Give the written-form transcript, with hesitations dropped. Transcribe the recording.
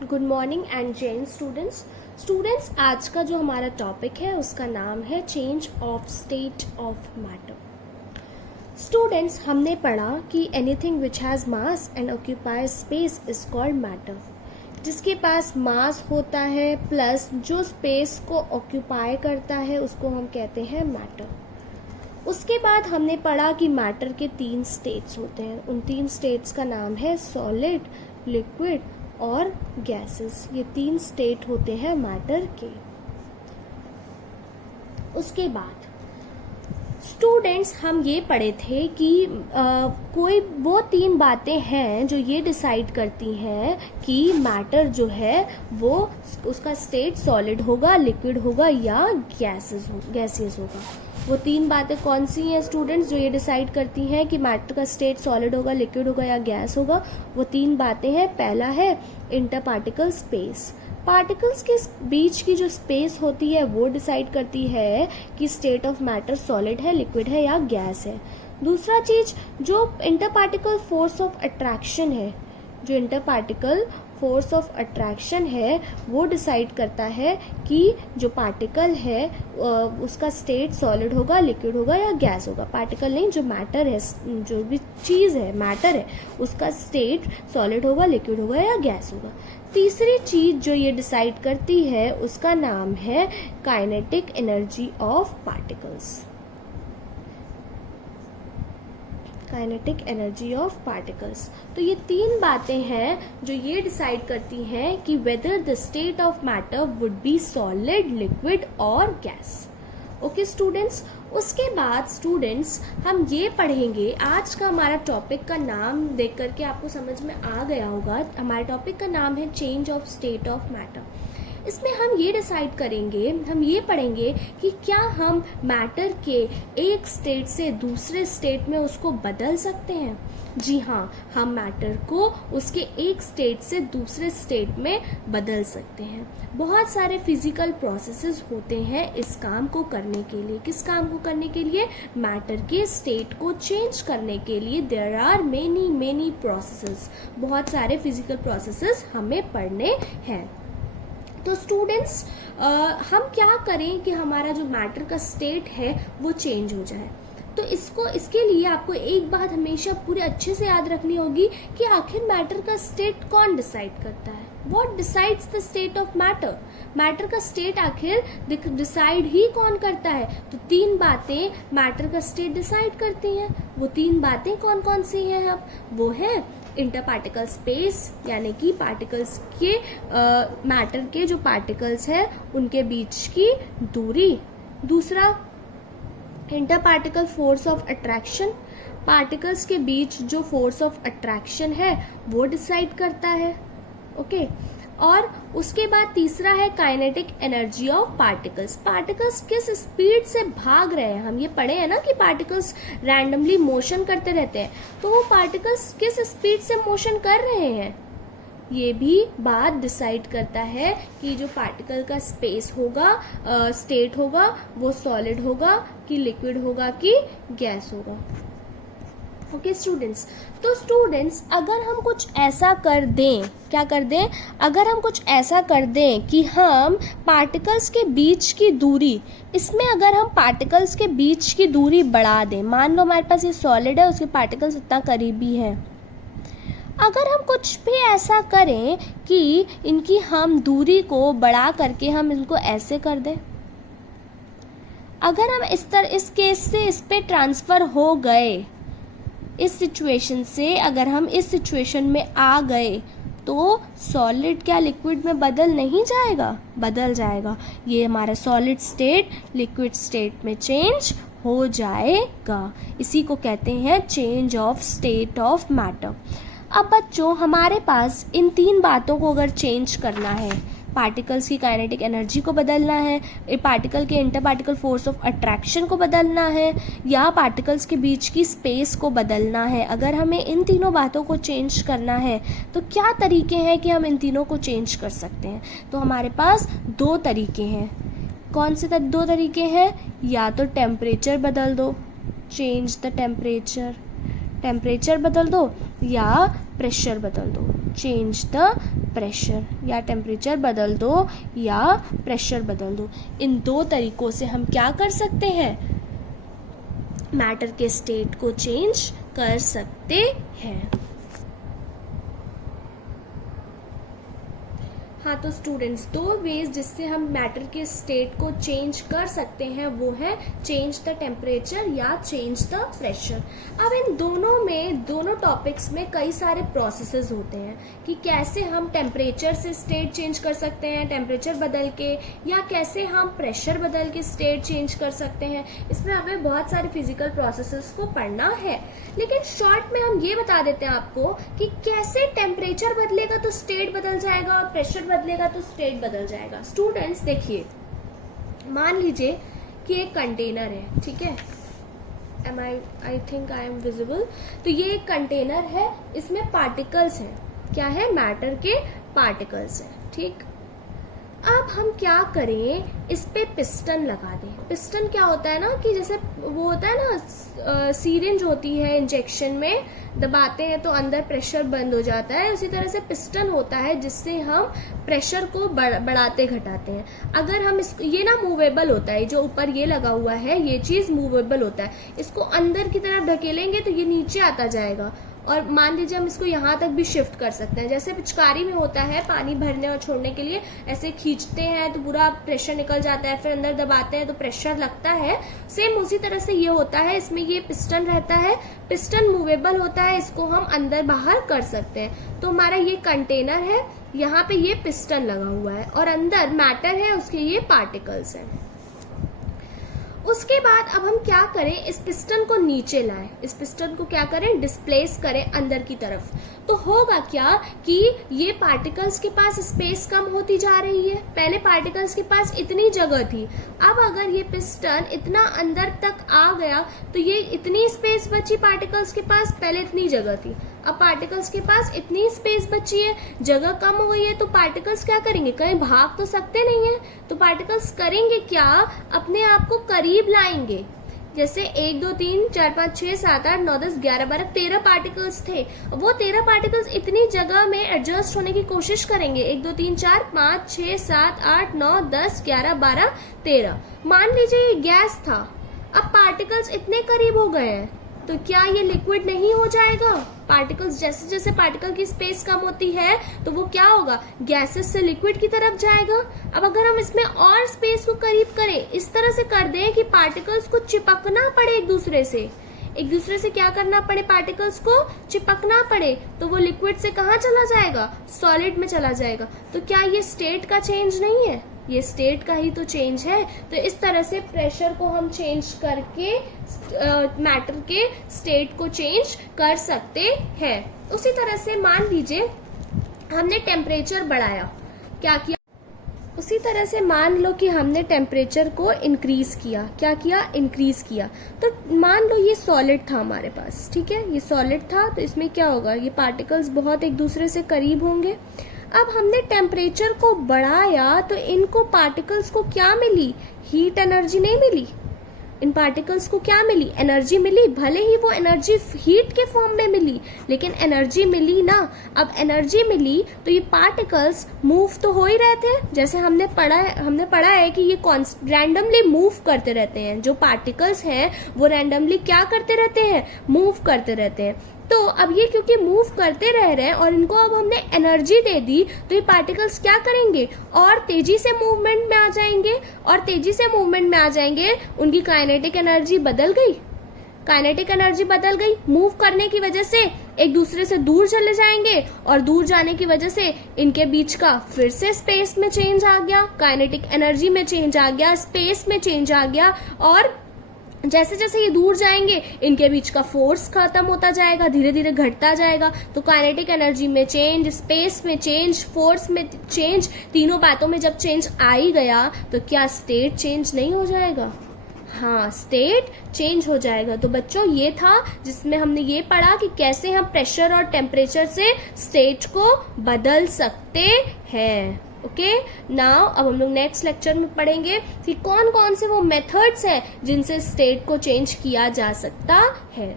Good morning and Jain students आज का जो हमारा टॉपिक है उसका नाम है change of state of matter. Students, हमने पढ़ा कि anything which has mass and occupies space is called matter. जिसके पास मास होता है प्लस जो स्पेस को ऑक्यूपाई करता है उसको हम कहते हैं मैटर। उसके बाद हमने पढ़ा कि मैटर के 3 स्टेट्स होते हैं। उन 3 स्टेट्स का नाम है सॉलिड, लिक्विड और गैसेस। ये 3 स्टेट होते हैं मैटर के। उसके बाद स्टूडेंट्स हम ये पढ़े थे कि कोई वो 3 बातें हैं जो ये डिसाइड करती हैं कि मैटर जो है वो उसका स्टेट सॉलिड होगा, लिक्विड होगा या गैसियस होगा। वो 3 बातें कौन सी हैं स्टूडेंट्स जो ये डिसाइड करती हैं कि मैटर का स्टेट सॉलिड होगा, लिक्विड होगा या गैस होगा? वो 3 बातें हैं। पहला है इंटर पार्टिकल स्पेस। पार्टिकल्स के बीच की जो स्पेस होती है वो डिसाइड करती है कि स्टेट ऑफ मैटर सॉलिड है, लिक्विड है या गैस है। दूसरा चीज जो inter particle force of attraction है, जो inter particle force of attraction है वो डिसाइड करता है कि जो पार्टिकल है उसका स्टेट सॉलिड होगा, लिक्विड होगा या गैस होगा। पार्टिकल नहीं, जो मैटर है, जो भी चीज है, मैटर है, उसका स्टेट सॉलिड होगा, लिक्विड होगा या गैस होगा। तीसरी चीज जो ये डिसाइड करती है उसका नाम है kinetic energy of particles. Kinetic energy of particles. तो ये 3 बातें हैं जो ये डिसाइड करती हैं कि whether the state of matter would be solid, liquid और गैस। ओके स्टूडेंट्स, उसके बाद स्टूडेंट्स हम ये पढ़ेंगे। आज का हमारा टॉपिक का नाम देख करके आपको समझ में आ गया होगा। हमारे टॉपिक का नाम है change of state of matter. इसमें हम ये डिसाइड करेंगे, हम ये पढ़ेंगे कि क्या हम मैटर के एक स्टेट से दूसरे स्टेट में उसको बदल सकते हैं। जी हाँ, हम मैटर को उसके एक स्टेट से दूसरे स्टेट में बदल सकते हैं। बहुत सारे फिजिकल प्रोसेसेस होते हैं इस काम को करने के लिए। किस काम को करने के लिए? मैटर के स्टेट को चेंज करने के लिए देयर आर मेनी प्रोसेसेस। बहुत सारे फिजिकल प्रोसेसेस हमें पढ़ने हैं। तो स्टूडेंट्स हम क्या करें कि हमारा जो मैटर का स्टेट है वो चेंज हो जाए। तो इसके लिए आपको एक बात हमेशा पूरे अच्छे से याद रखनी होगी कि आखिर मैटर का स्टेट कौन डिसाइड करता है। What decides the state of matter? Matter का स्टेट आखिर डिसाइड ही कौन करता है? तो 3 बातें मैटर का स्टेट डिसाइड करती हैं। वो 3 बातें कौन कौन सी हैं? अब वो है इंटर पार्टिकल स्पेस, यानी कि पार्टिकल्स के मैटर के जो पार्टिकल्स हैं उनके बीच की दूरी। दूसरा inter particle force of attraction, particles के बीच जो फोर्स ऑफ अट्रैक्शन है वो डिसाइड करता है। ओके और उसके बाद तीसरा है kinetic energy of particles. Particles किस स्पीड से भाग रहे हैं। हम ये पढ़े हैं ना कि पार्टिकल्स रैंडमली मोशन करते रहते हैं, तो वो पार्टिकल्स किस स्पीड से मोशन कर रहे हैं ये भी बात डिसाइड करता है कि जो पार्टिकल का स्पेस होगा, स्टेट होगा, वो सॉलिड होगा कि लिक्विड होगा कि गैस होगा। ओके स्टूडेंट्स, तो स्टूडेंट्स अगर हम कुछ ऐसा कर दें, क्या कर दें? अगर हम कुछ ऐसा कर दें कि हम पार्टिकल्स के बीच की दूरी, इसमें अगर हम पार्टिकल्स के बीच की दूरी बढ़ा दें, मान लो हमारे पास ये सॉलिड है, उसके पार्टिकल्स इतना करीबी हैं। अगर हम कुछ भी ऐसा करें कि इनकी हम दूरी को बढ़ा करके हम इनको ऐसे कर दें, अगर हम इस केस से इस पे ट्रांसफर हो गए, इस सिचुएशन से अगर हम इस सिचुएशन में आ गए तो सॉलिड क्या लिक्विड में बदल नहीं जाएगा? बदल जाएगा। ये हमारा सॉलिड स्टेट लिक्विड स्टेट में चेंज हो जाएगा। इसी को कहते हैं change of state of matter. अब बच्चों हमारे पास इन 3 बातों को अगर चेंज करना है, पार्टिकल्स की काइनेटिक एनर्जी को बदलना है, पार्टिकल के inter particle force of attraction को बदलना है, या पार्टिकल्स के बीच की स्पेस को बदलना है, अगर हमें इन तीनों बातों को चेंज करना है तो क्या तरीके हैं कि हम इन तीनों को चेंज कर सकते हैं? तो हमारे पास 2 तरीके हैं। कौन से 2 तरीके हैं? या तो टेम्परेचर बदल दो, चेंज द टेम्परेचर, टेम्परेचर बदल दो, या प्रेशर बदल दो, चेंज द प्रेशर, या टेम्परेचर बदल दो या प्रेशर बदल दो। इन दो तरीकों से हम क्या कर सकते हैं, मैटर के स्टेट को चेंज कर सकते हैं। हाँ, तो स्टूडेंट्स, दो वेज जिससे हम मैटर के स्टेट को चेंज कर सकते हैं वो है चेंज द टेम्परेचर या चेंज द प्रेशर। अब इन दोनों टॉपिक्स में कई सारे प्रोसेसेस होते हैं कि कैसे हम टेम्परेचर से स्टेट चेंज कर सकते हैं टेम्परेचर बदल के, या कैसे हम प्रेशर बदल के स्टेट चेंज कर सकते हैं। इसमें हमें बहुत सारे फिजिकल प्रोसेसेस को पढ़ना है, लेकिन शॉर्ट में हम ये बता देते हैं आपको कि कैसे टेम्परेचर बदलेगा तो स्टेट बदल जाएगा और प्रेशर बदलेगा तो स्टेट बदल जाएगा। स्टूडेंट्स देखिए, मान लीजिए कि एक कंटेनर है, ठीक है, I think I am visible. तो ये एक कंटेनर है, इसमें पार्टिकल्स हैं, क्या है, मैटर के पार्टिकल्स हैं, ठीक। अब हम क्या करें, इस पे पिस्टन लगा दें। पिस्टन क्या होता है ना, कि जैसे वो होता है ना, सीरिंज होती है, इंजेक्शन में दबाते हैं तो अंदर प्रेशर बंद हो जाता है, उसी तरह से पिस्टन होता है जिससे हम प्रेशर को बढ़ाते घटाते हैं। अगर हम ये ना मूवेबल होता है, जो ऊपर ये लगा हुआ है ये चीज मूवेबल होता है, इसको अंदर की तरफ ढकेलेंगे तो ये नीचे आता जाएगा, और मान लीजिए हम इसको यहाँ तक भी शिफ्ट कर सकते हैं। जैसे पिचकारी में होता है, पानी भरने और छोड़ने के लिए ऐसे खींचते हैं तो पूरा प्रेशर निकल जाता है, फिर अंदर दबाते हैं तो प्रेशर लगता है, सेम उसी तरह से ये होता है। इसमें ये पिस्टन रहता है, पिस्टन मूवेबल होता है, इसको हम अंदर बाहर कर सकते हैं। तो हमारा ये कंटेनर है, यहाँ पे ये पिस्टन लगा हुआ है और अंदर मैटर है, उसके ये पार्टिकल्स हैं। उसके बाद अब हम क्या करें, इस पिस्टन को नीचे लाएं, इस पिस्टन को क्या करें, डिस्प्लेस करें अंदर की तरफ। तो होगा क्या कि ये पार्टिकल्स के पास स्पेस कम होती जा रही है। पहले पार्टिकल्स के पास इतनी जगह थी, अब अगर ये पिस्टन इतना अंदर तक आ गया तो ये इतनी स्पेस बची पार्टिकल्स के पास, पहले इतनी जगह थी, अब पार्टिकल्स के पास इतनी स्पेस बची है, जगह कम हो गई है, तो पार्टिकल्स क्या करेंगे, कहीं भाग तो सकते नहीं है, तो पार्टिकल्स करेंगे क्या, अपने आप को करीब लाएंगे। जैसे 1 2 3 4 5 6 7 8 9 10 11 12 13 पार्टिकल्स थे, वो 13 पार्टिकल्स इतनी जगह में एडजस्ट होने की कोशिश करेंगे। 1 2 3 4 5 6 7 8 9 10 11 12 13। मान लीजिए ये गैस था, अब पार्टिकल्स इतने करीब हो गए हैं, तो क्या ये लिक्विड नहीं हो जाएगा। पार्टिकल्स, जैसे जैसे पार्टिकल की स्पेस कम होती है तो वो क्या होगा, गैसेस से लिक्विड की तरफ जाएगा। अब अगर हम इसमें और स्पेस को करीब करें, इस तरह से कर दें कि पार्टिकल्स को चिपकना पड़े एक दूसरे से क्या करना पड़े, पार्टिकल्स को चिपकना पड़े, तो वो लिक्विड से कहाँ चला जाएगा, सॉलिड में चला जाएगा। तो क्या ये स्टेट का चेंज नहीं है, ये स्टेट का ही तो चेंज है। तो इस तरह से प्रेशर को हम चेंज करके मैटर के स्टेट को चेंज कर सकते हैं। उसी तरह से मान लीजिए हमने टेम्परेचर बढ़ाया, क्या किया, उसी तरह से मान लो कि हमने टेम्परेचर को इंक्रीज किया, क्या किया, इंक्रीज किया। तो मान लो ये सॉलिड था हमारे पास, ठीक है, ये सॉलिड था, तो इसमें क्या होगा, ये पार्टिकल्स बहुत एक दूसरे से करीब होंगे। अब हमने टेम्परेचर को बढ़ाया तो इनको पार्टिकल्स को क्या मिली, हीट एनर्जी नहीं मिली, इन पार्टिकल्स को क्या मिली, एनर्जी मिली। भले ही वो एनर्जी हीट के फॉर्म में मिली, लेकिन एनर्जी मिली ना। अब एनर्जी मिली तो ये पार्टिकल्स मूव तो हो ही रहे थे, जैसे हमने पढ़ा है कि ये रैंडमली मूव करते रहते हैं। जो पार्टिकल्स हैं वो रैंडमली क्या करते रहते हैं, मूव करते रहते हैं। तो अब ये क्योंकि मूव करते रह रहे हैं और इनको अब हमने एनर्जी दे दी, तो ये पार्टिकल्स क्या करेंगे, और तेजी से मूवमेंट में आ जाएंगे, और तेजी से मूवमेंट में आ जाएंगे, उनकी काइनेटिक एनर्जी बदल गई, काइनेटिक एनर्जी बदल गई। मूव करने की वजह से एक दूसरे से दूर चले जाएंगे, और दूर जाने की वजह से इनके बीच का फिर से स्पेस में चेंज आ गया, काइनेटिक एनर्जी में चेंज आ गया, स्पेस में चेंज आ गया, और जैसे जैसे ये दूर जाएंगे इनके बीच का फोर्स खत्म होता जाएगा, धीरे धीरे घटता जाएगा। तो काइनेटिक एनर्जी में चेंज, स्पेस में चेंज, फोर्स में चेंज, तीनों बातों में जब चेंज आ ही गया तो क्या स्टेट चेंज नहीं हो जाएगा, हाँ स्टेट चेंज हो जाएगा। तो बच्चों ये था जिसमें हमने ये पढ़ा कि कैसे हम प्रेशर और टेम्परेचर से स्टेट को बदल सकते हैं। ओके, नाउ अब हम लोग नेक्स्ट लेक्चर में पढ़ेंगे कि कौन कौन से वो मेथड्स हैं जिनसे स्टेट को चेंज किया जा सकता है।